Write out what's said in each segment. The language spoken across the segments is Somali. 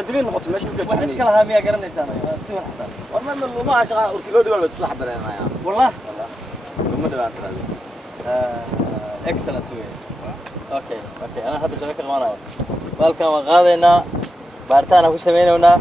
تدرين نقطة ماشي ممكن وحس كلها مية قرني سنة تون حتى والله من اللي ما عشان أرتقوا دول بتصح بدنا يا والله ما دبعت excellent way اوكي انا هذا شبكة غوانا بالكم غادينا بارتانا ku sameeynaa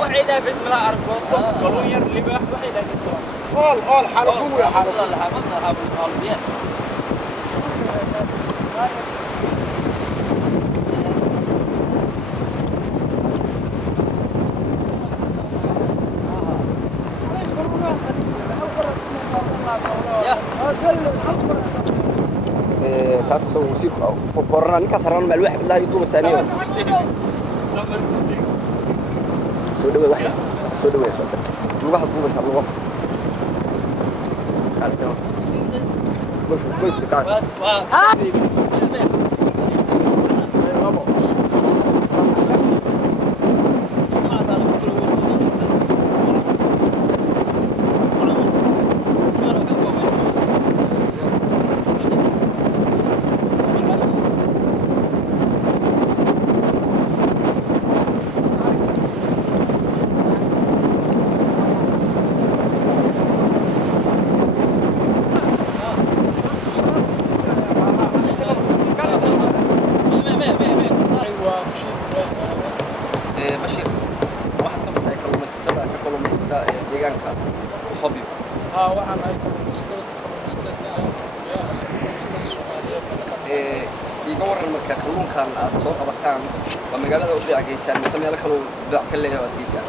وحيدة بسم الله أركوستم كلون يرلي بح وحيدة بسم قال حرفوا يا حرفوا الله حافظنا حافظ القلبيات خلاص سووا موسيقى فورنا نكسرنا مع الواحد لا يدوم الثانية سو دوي واحد سو دوي الواحد دوم بس الله مش كويس بشير واحد كم تاي كلمة deegaanka hobby waxaan ay iga waran marka kalluunkan aad soo qabataan waa magaalada u fiicaysaan mise meel kale oo baac ka leeyahay aad geysaan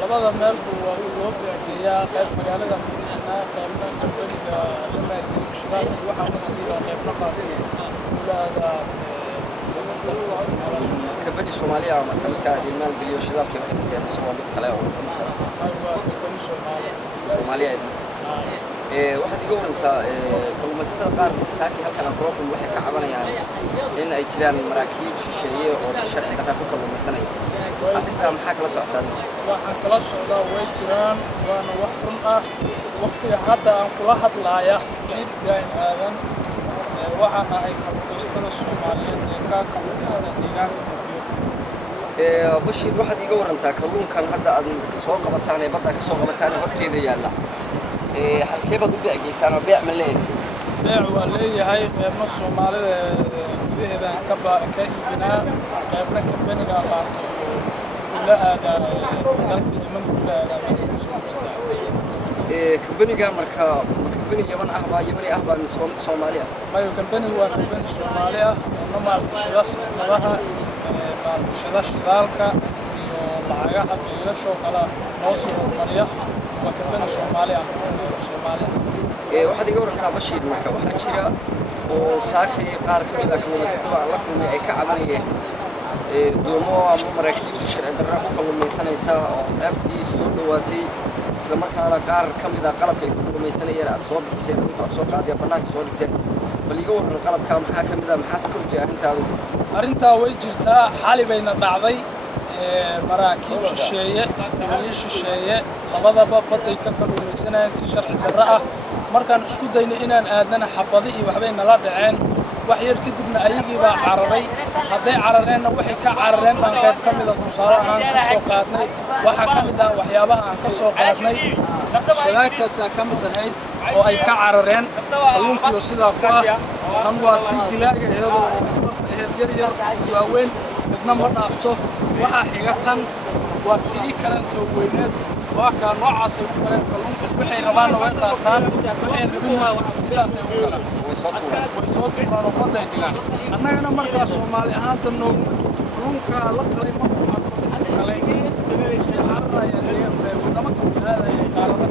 labada meel waa loo fiicayaa qayb magaalada qaybna kabariga lama diin shaqada waxa la siiyaa qaybna qaadada kabadi Soomaaliya ama kamidka ilmaal galiyo shidaalka waxa la siiyaa mise waa mid kale oo kabadi Soomaaliya waxaad iga warantaa kalluumaysatada qaar saaki halkan aqoon waxay ka cabanayaan in ay jiraan maraakiib shisheeye oo si sharci darro ku kalluumaysanaya arrintaa maxaa kala socotaan waxaan kala socdaa way jiraan waana wax run ah waqtiga hadda aan kula hadlaaya jidgaan aadan waxaan ahay kalluumaysatada Soomaaliyeed ee ka kalluumaysta deegaanka Bashir waxaad iga warantaa kalluunkan hadda aad soo qabataan ee badda ka soo qabataan horteeda yaala halkee baad u beecaysaan oo beec ma leeyahay beec waa leeyahay qaybna Soomaalida gudaheeda ka iibinaa qaybna kabaniga qaato ila aada dalka Yemen kula kabaniga marka kabani Yemen ah baa Yemen ah baa Soomaaliya mayo kabani waa kabani Soomaaliya oo maalgashadaha shidaalka iyo lacagaha biilasho kala noo soo hormariya waa kabani Soomaaliya waxaad iga warantaa Bashir marka waxaa jira oo saakay qaar ka mid ah kalluumaysatada aan la kulmay ay ka cabanayeen doomo ama maraakiib si sharci darro ku kalluumaysanaysa oo qaybtii soo dhawaatay isla markaana qaar ka mid ah qalabka ay ku kalluumaysanayeen aad soo bixiseen aad soo qaadeen banaanka soo dhigteen bal iga waran qalabka maxaa ka mid ah maxaa ka horjeeda arrintaa way jirtaa xali bayna dhacday maraakiib shisheeye iyo shisheeye labadaba baday ka kalluumaysanayeen si sharci darro ah markaan isku daynay inaan aadnana xabadi iyo waxbay nala dhaceen wax yar kadibna ayagii baa cararay hadday carareenna waxay ka carareen baan qayb ka mida tusaale ahaan ka soo qaadnay waxaa ka mid ah waxyaabaha aan ka soo qaadnay shalaagtaasaa ka mid ahayd oo ay ka carareen kalluunkiioo sidaa ku ah tan waa tii dilaaga iyadoo aheed yar yar waaweyn midna ma dhaafto waxaa xiga tan waa tii kalentoo weyneed waa kaa noocaasay u galeen kalluunka waxay rabaanna way qaataan waxay rabinna sidaasay u galaan way soo tuuraan oo badday dhigaan annagana markaa soomaali ahaanta nooguma jirto kalluunkaa la qalay markuu arko mid kale inay sii cararayaan wadamo kala aadaya qaarada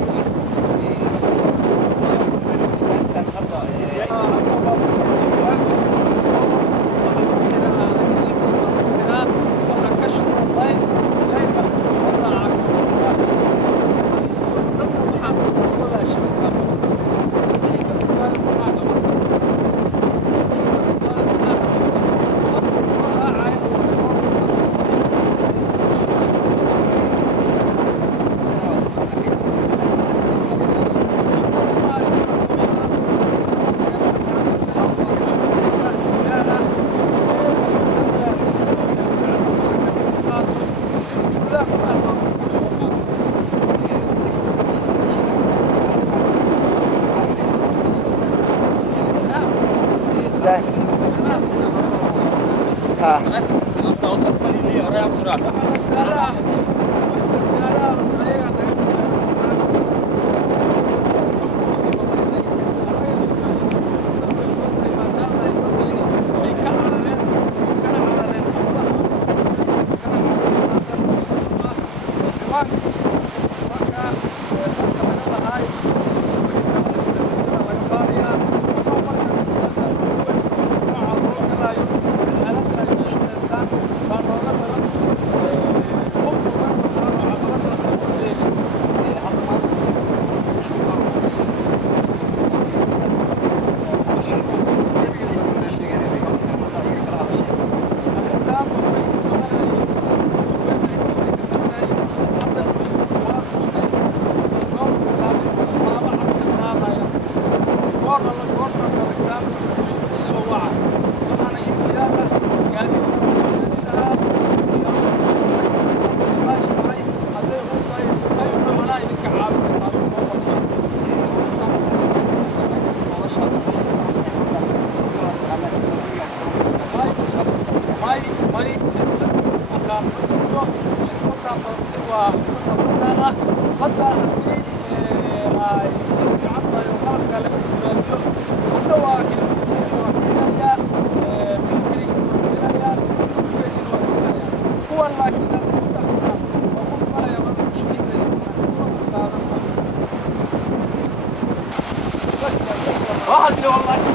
واحد والله